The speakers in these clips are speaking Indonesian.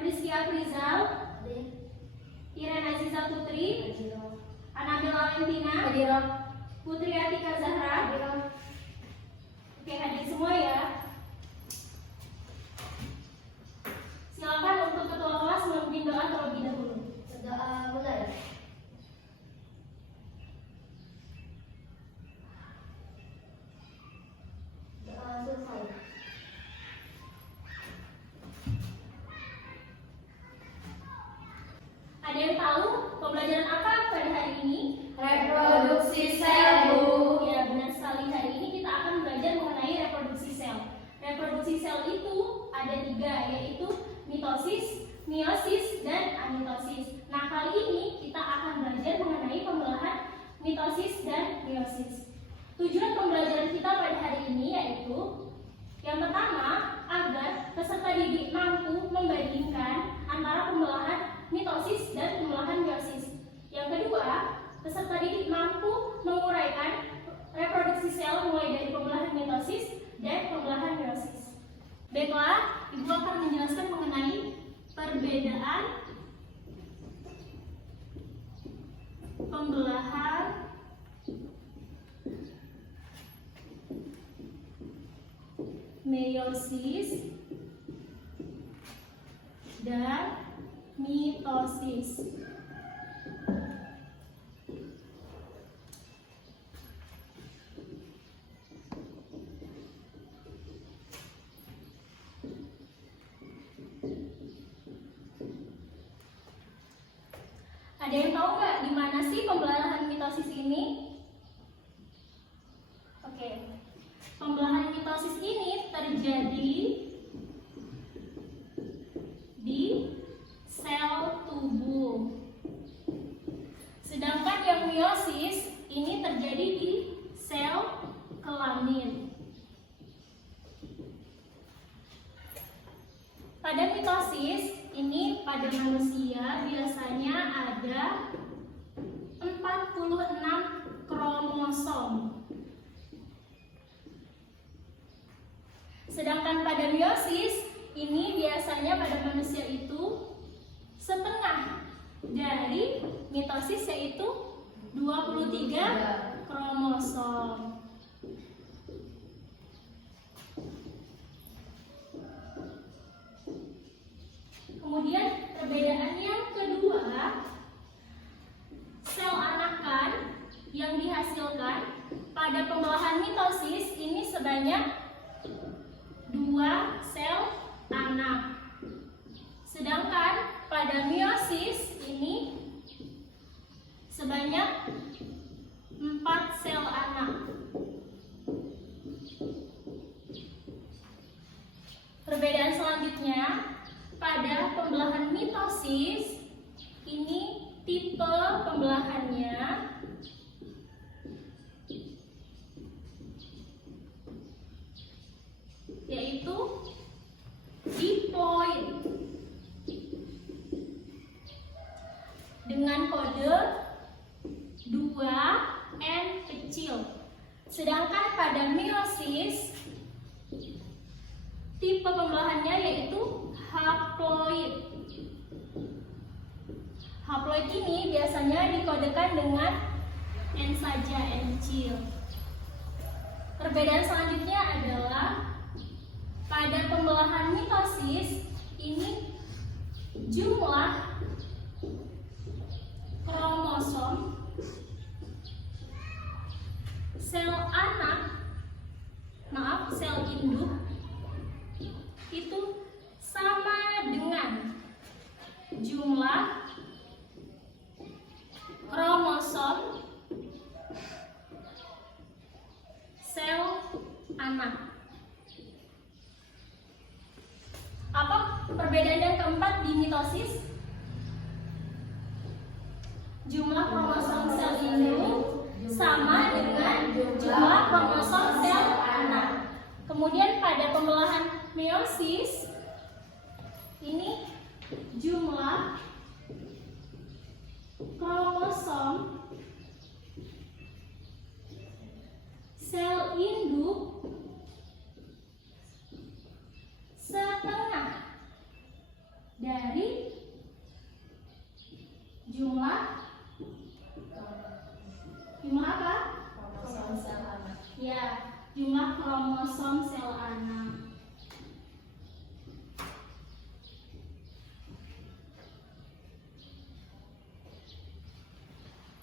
Rizky Afrizal, Iren Aziza Putri, Anabil Valentina, Putri Atika Zahra. Oke, hadir semua ya. Silakan untuk ketua kelas memimpin doa terlebih dahulu. Doa mulai. Doa selesai. Ada yang tahu pembelajaran apa pada hari ini? Reproduksi sel, Bu. Ya, benar sekali. Hari ini kita akan belajar mengenai reproduksi sel. Reproduksi sel itu ada 3, yaitu mitosis, meiosis, dan amitosis. Nah, kali ini kita akan belajar mengenai pembelahan mitosis dan meiosis. Tujuan pembelajaran kita pada hari ini yaitu yang pertama, agar peserta didik mampu membandingkan antara pembelahan mitosis dan pembelahan meiosis. Yang kedua, peserta didik mampu menguraikan reproduksi sel mulai dari pembelahan mitosis dan pembelahan meiosis. Baiklah, Ibu akan menjelaskan mengenai perbedaan pembelahan meiosis dan mitosis. Ada yang tahu nggak di mana sih pembelahan mitosis ini? Oke, pembelahan mitosis ini terjadi di sel tubuh. Sedangkan yang meiosis ini terjadi di sel kelamin. Pada mitosis ini pada manusia biasanya ada 46 kromosom. Sedangkan pada meiosis ini biasanya pada manusia itu setengah dari mitosis, yaitu 23 kromosom. Kemudian perbedaan yang kedua, sel anakan yang dihasilkan pada pembelahan mitosis ini sebanyak 2 sel anak. Sedangkan pada meiosis ini sebanyak 4 sel anak. Perbedaan selanjutnya, pada pembelahan mitosis ini tipe pembelahannya yaitu diploid dengan kode 2N kecil. Sedangkan pada meiosis tipe pembelahannya yaitu haploid. Haploid ini biasanya dikodekan dengan N saja, N kecil. Perbedaan selanjutnya adalah pada pembelahan mitosis ini jumlah kromosom sel induk itu sama dengan jumlah kromosom sel anak. Apa perbedaan yang keempat di mitosis? Jumlah kromosom sel induk sama dengan jumlah kromosom sel anak. Kemudian pada pembelahan meiosis ini jumlah kromosom sel induk setengah dari jumlah apa? Kromosom sel anak. Ya, jumlah kromosom sel anak.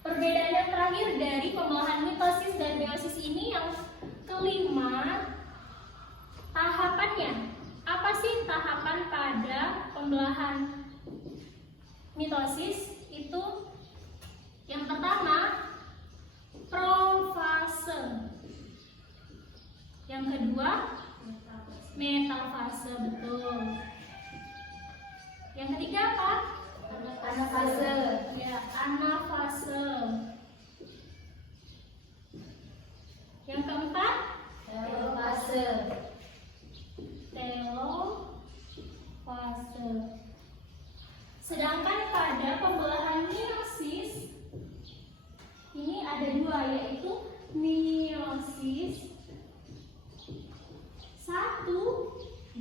Perbedaan yang terakhir dari pembelahan mitosis dan meiosis ini yang kelima, tahapannya. Apa sih tahapan pada pembelahan mitosis? Itu yang pertama, profase. Yang kedua, metafase, betul. Yang ketiga apa? Anafase. Ya, anafase. Yang keempat, Telofase. telofase. Sedangkan pada pembelahan meiosis ini ada dua, yaitu meiosis 1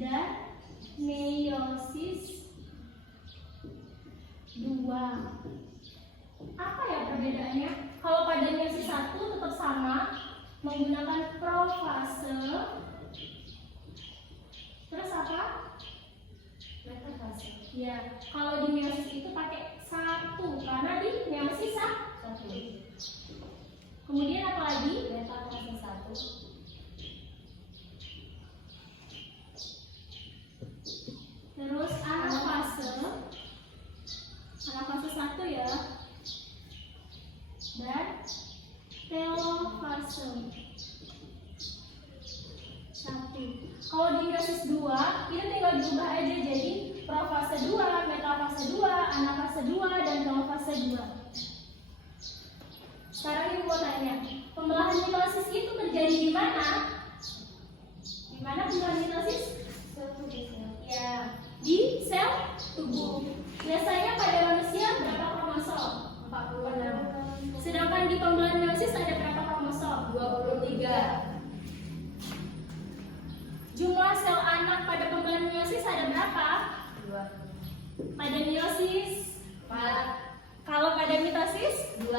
dan meiosis 2. Apa ya perbedaannya? Kalau pada meiosis 1 tetap sama, menggunakan profase. Terus apa? Metafase. Ya, kalau di meiosis itu pakai 1 karena di meiosis 1. Kemudian apa lagi? Metafase 1. Terus anafase. Anafase 1 ya. Dan telofase 1. Kalau di meiosis 2, itu tinggal diubah aja jadi profase 2, metafase 2, anafase 2, dan telofase 2. Sekarang ibu mau tanya, pembelahan mitosis itu terjadi di mana? Di mana pembelahan mitosis? Ya, di sel tubuh. Biasanya pada manusia berapa kromosom? 46. Sedangkan di pembelahan meiosis ada berapa kromosom? 23. Jumlah sel anak pada pembelahan meiosis ada berapa? 2. Pada meiosis. 4. Kalau pada mitosis, 2.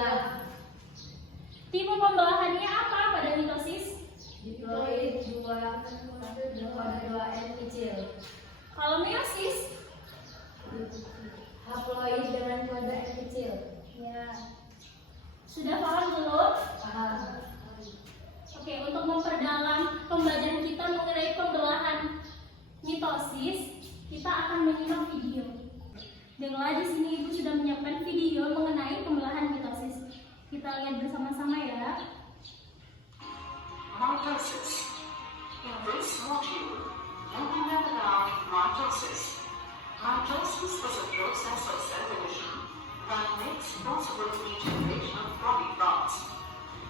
tipe pembelahannya apa pada mitosis? Diploid 2 pada 2N kecil. Kalau meiosis, Haploid dengan kode N kecil. ya. Sudah paham belum? Paham. Oke, untuk memperdalam pembelajaran kita mengenai pembelahan mitosis, kita akan menyimak video. Baiklah, di sini Ibu sudah menyiapkan video mengenai pembelahan mitosis. Kita lihat bersama-sama ya. Mitosis. In this module, we will learn about mitosis. Mitosis is a process of cell division that makes possible the regeneration of body parts.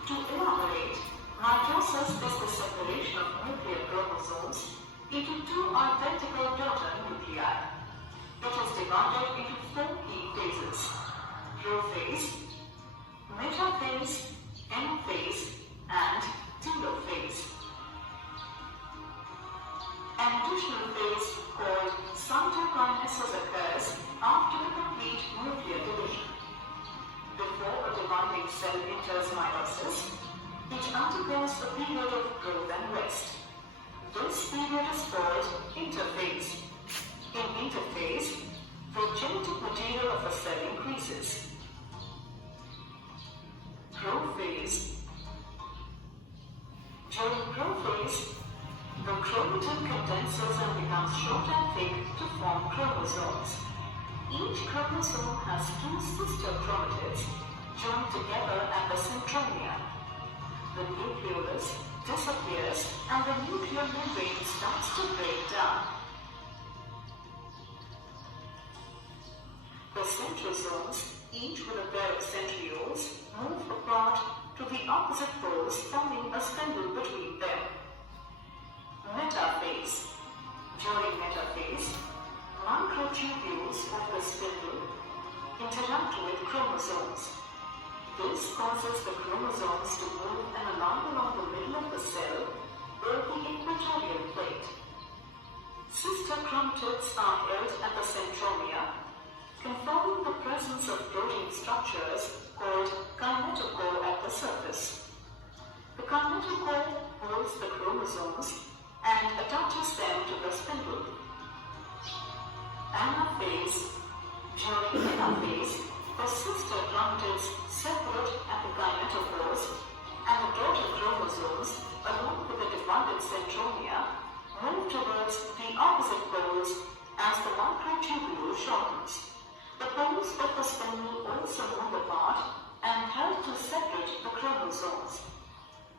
To elaborate, mitosis is the separation of nuclear chromosomes into two identical daughter nuclei. It is divided into 4 key phases: prophase, metaphase, anaphase, and telophase. An additional phase called cytokinesis occurs after the complete nuclear division. Before a dividing cell enters meiosis, it undergoes a period of growth and rest. This period is called interphase. In interphase, the genetic material of a cell increases. Prophase. During prophase, the chromatin condenses and becomes short and thick to form chromosomes. Each chromosome has 2 sister chromatids joined together at the centromere. The nucleolus disappears and the nuclear membrane starts to break down. The centrosomes, each with a pair of centrioles, move apart to the opposite poles, forming a spindle between them. Metaphase. During metaphase, microtubules of the spindle interact with chromosomes. This causes the chromosomes to move along the middle of the cell or the equatorial plate. Sister chromatids are held at the centromere, confirming the presence of protein structures called kinetochore at the surface. The kinetochore holds the chromosomes and attaches them to the spindle. Anaphase. During anaphase, the sister chromatids separate at the kinetochores, and the daughter chromosomes, along with the divided centromere, move towards the opposite poles as the microtubule shortens. The poles of the spindle also move apart and help to separate the chromosomes.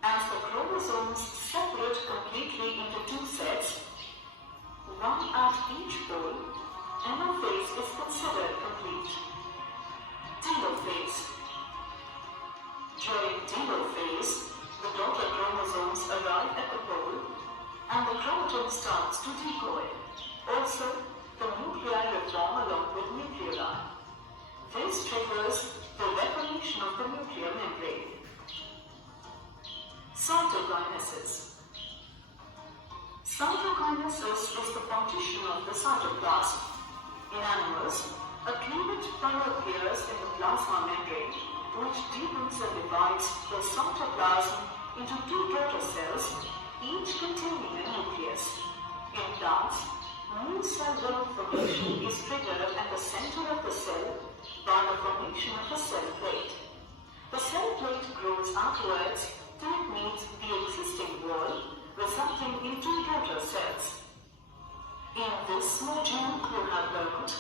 As the chromosomes separate completely into two sets, one at each pole, anaphase is considered complete. Telophase. During telophase, the daughter chromosomes arrive at the pole and the chromatin starts to decoy. Also, the nuclei reform along with nucleoli. This triggers the reformation of the nuclear membrane. Cytokinesis. Cytokinesis is the partition of the cytoplasm. In animals, a cleavage furrow appears in the plasma membrane, which deepens and divides the cytoplasm into two daughter cells, each containing a nucleus. In plants, new cell wall formation is triggered at the center of the cell by the formation of a cell plate. The cell plate grows outwards till it meets the existing wall, resulting in two daughter cells. In this module, you have learned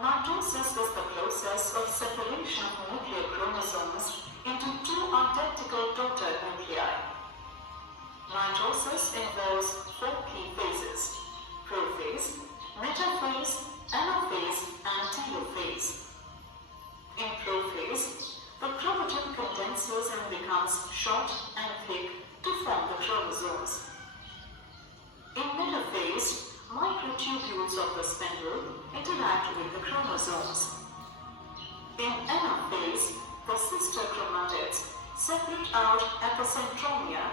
mitosis is the process of separation of nuclear chromosomes into two identical daughter nuclei. Mitosis involves four key phases: prophase, metaphase, anaphase, and telophase. In prophase, the chromatin condenses and becomes short and thick to form the chromosomes. In metaphase, microtubules of the spindle interact with the chromosomes. In anaphase, the sister chromatids separate out at the centromere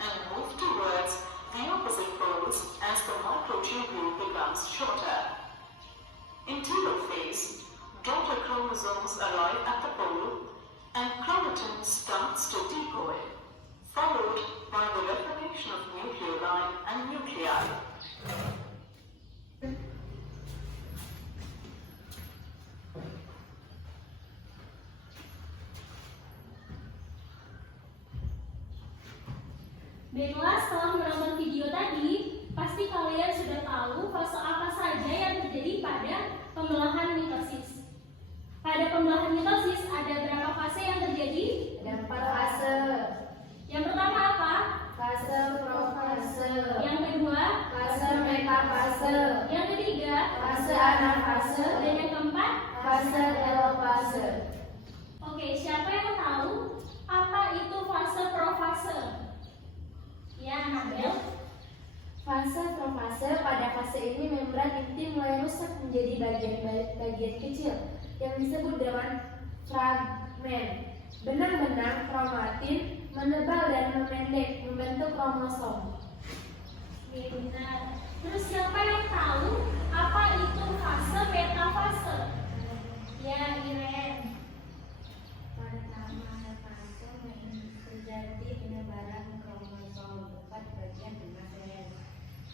and move towards the opposite poles as the microtubule becomes shorter. In telophase, daughter chromosomes arrive at the pole and chromatin starts to decoy, followed by the reformation of nucleoli and nuclei. Baiklah, setelah menonton video tadi, pasti kalian sudah tahu fase apa saja yang terjadi pada pembelahan mitosis. Pada pembelahan mitosis ada berapa fase yang terjadi? Ada 4 fase. Yang pertama apa? Fase profase. Yang kedua? Fase metafase. Yang ketiga? Fase anafase. Dan yang keempat? Fase telofase. Oke, siapa yang tahu apa itu fase profase? Ya, Anabel. Fase profase, pada fase ini membran inti mulai rusak menjadi bagian kecil yang disebut dengan fragmen. Benang-benang kromatin menebal dan memendek membentuk kromosom. Oke, benar. Terus siapa yang tahu apa itu fase metafase? Ya, Iren. Pertama, fase terjadi penebalan kromosom 4 bagian dengan sel.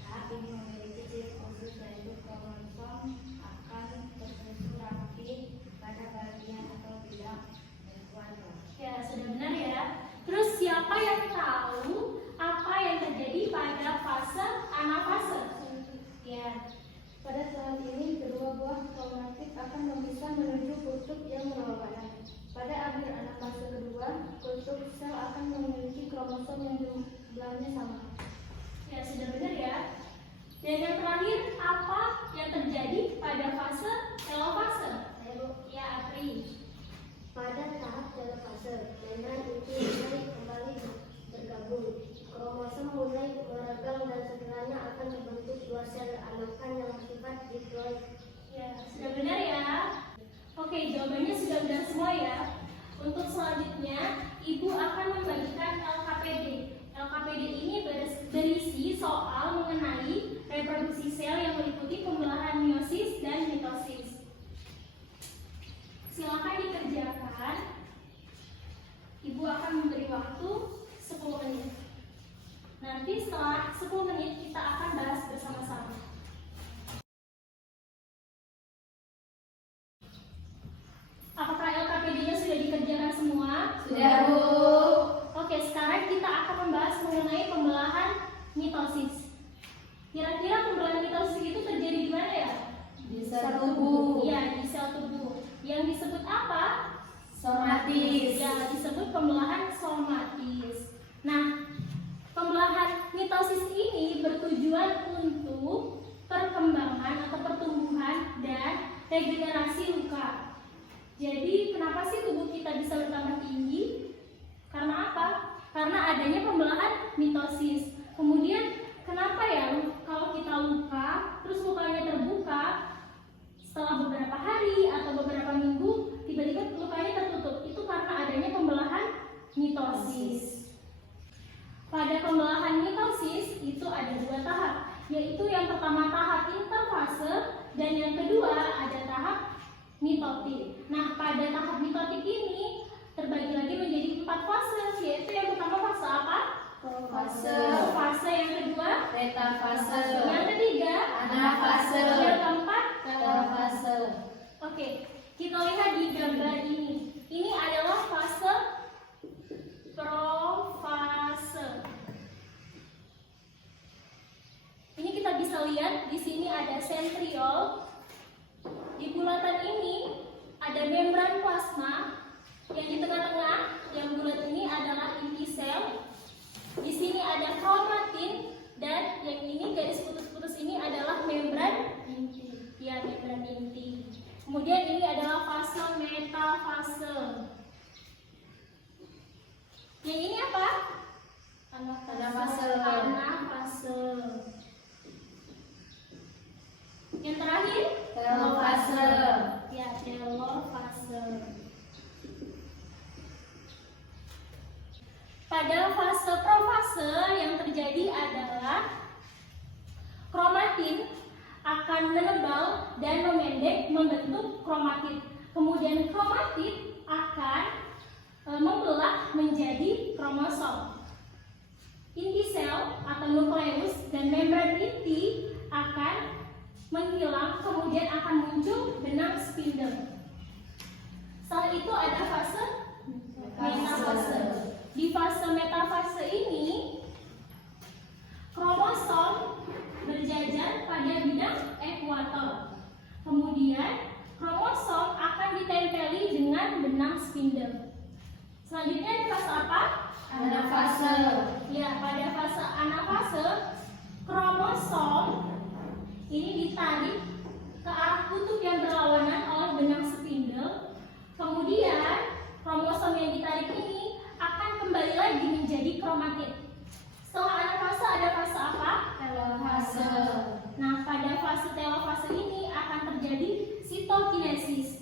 Tahap ini memiliki ciri khusus yaitu kromosom akan tersusun rapi pada bagian atau tidak berkuadrat. Ya, sudah benar ya. Terus siapa yang tahu apa yang terjadi pada fase anafase? Ya. Pada saat ini, kedua buah kromatit akan memisah menuju kutub yang berlawanan. Pada akhir anafase kedua, kutub sel akan memiliki kromosom yang jumlahnya sama. Ya, sudah benar ya. Dan yang terakhir, apa yang terjadi pada fase telofase? Ya, Apri. Pada tahap telofase, membran inti mulai kembali bergabung. Kromosom mulai meragang dan setelahnya akan terbentuk 2 sel anakan yang bersifat diploid. Ya, sudah benar ya. Oke, jawabannya sudah benar semua ya. Untuk selanjutnya, Ibu akan membagikan LKPD. LKPD ini berisi soal mengenai reproduksi sel yang Sudah, Bu. Oke, sekarang kita akan membahas mengenai pembelahan mitosis. Kira-kira pembelahan mitosis itu terjadi di mana ya? Di sel tubuh. Iya, di sel tubuh. Yang disebut apa? Somatis. Ya, disebut pembelahan somatis. Nah, pembelahan mitosis ini bertujuan untuk perkembangan atau pertumbuhan dan regenerasi luka. Jadi, kenapa sih tubuh kita bisa bertambah tinggi? Karena apa? Karena adanya pembelahan mitosis. Kemudian, kenapa ya kalau kita luka, terus lukanya terbuka, setelah beberapa hari atau beberapa minggu, tiba-tiba lukanya tertutup? Itu karena adanya pembelahan mitosis. Pada pembelahan mitosis itu ada 2 tahap, yaitu yang pertama tahap interfase dan yang kedua ada tahap mitotik. Nah, pada tahap mitotik ini terbagi lagi menjadi 4 fase, yaitu yang pertama fase apa? Fase. Fase yang kedua, Metafase. yang ketiga, Anafase. yang keempat, Telofase. Oke, kita lihat di gambar ini. Ini adalah fase profase. Ini kita bisa lihat di sini ada sentriol. Di bulatan ini ada membran plasma. Yang di tengah-tengah, yang bulat ini adalah inti sel. Di sini ada kromatin dan yang ini garis putus-putus ini adalah membran inti. Ya, membran inti. Kemudian ini adalah fase metafase. Yang ini apa? Anafase. Anafase. Yang terakhir? Telofase. Ya, telofase. Pada fase profase yang terjadi adalah kromatin akan menebal dan memendek membentuk kromatid. Kemudian kromatid akan membelah menjadi kromosom. Inti sel atau nukleus dan membran inti akan menghilang, kemudian akan muncul benang spindle. Setelah itu ada fase metafase. Di fase metafase ini kromosom berjajar pada bidang ekuator. Kemudian kromosom akan ditempeli dengan benang spindle. Selanjutnya di fase apa? Anafase. Ya, pada fase anafase kromosom ini ditarik ke arah kutub yang berlawanan oleh benang spindle. Kemudian kromosom yang ditarik ini akan kembali lagi menjadi kromatid. Setelah anafase ada fase apa? Telofase. Nah, pada fase telofase ini akan terjadi sitokinesis.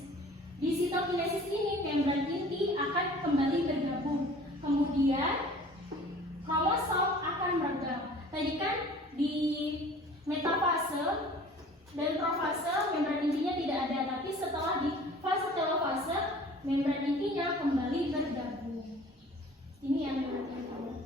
Di sitokinesis ini membran inti akan kembali bergabung. Kemudian kromosom akan meregang. Tadi kan di metafase dan profase membran intinya tidak ada, tapi setelah di fase telofase membran intinya kembali bergabung. Ini yang membran intinya.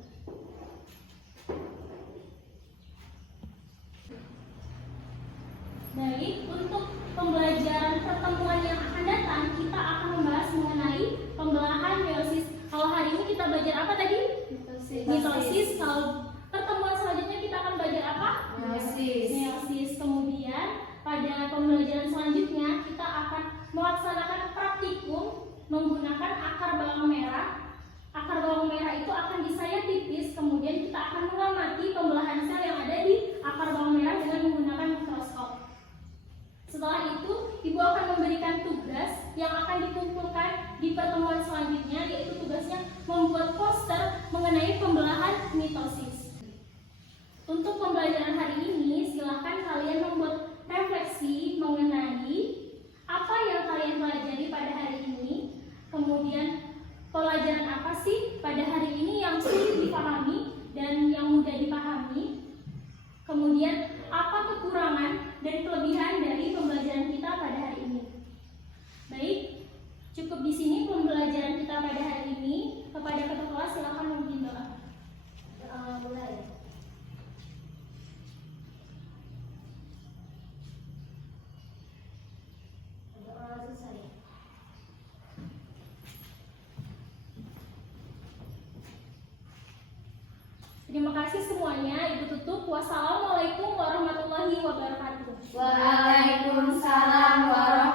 Baik, untuk pembelajaran pertemuan yang akan datang kita akan membahas mengenai pembelahan meiosis. Kalau hari ini kita belajar apa tadi? Mitosis. Kalau pertemuan selanjutnya kita akan belajar apa? Meiosis. Kemudian pada pembelajaran selanjutnya kita akan melaksanakan praktikum menggunakan akar bawang merah. Akar bawang merah itu akan disayat tipis, kemudian kita akan mengamati pembelahan sel yang ada di akar bawang merah dengan menggunakan mikroskop. Setelah itu, Ibu akan memberikan tugas yang akan dikumpulkan di pertemuan selanjutnya, yaitu tugasnya membuat poster mengenai pembelahan mitosis. Untuk pembelajaran hari ini, silakan kalian membuat refleksi mengenai apa yang kalian pelajari pada hari ini, kemudian pelajaran apa sih pada hari ini yang sulit dipahami dan yang mudah dipahami, kemudian apa kekurangan dan kelebihan dari pembelajaran kita pada hari ini. Baik, cukup di sini pembelajaran kita pada hari ini. Kepada ketua kelas silakan memimpin doa. Mulai. Terima kasih semuanya. Ibu tutup. Wassalamualaikum warahmatullahi wabarakatuh. Waalaikumsalam warahmatullahi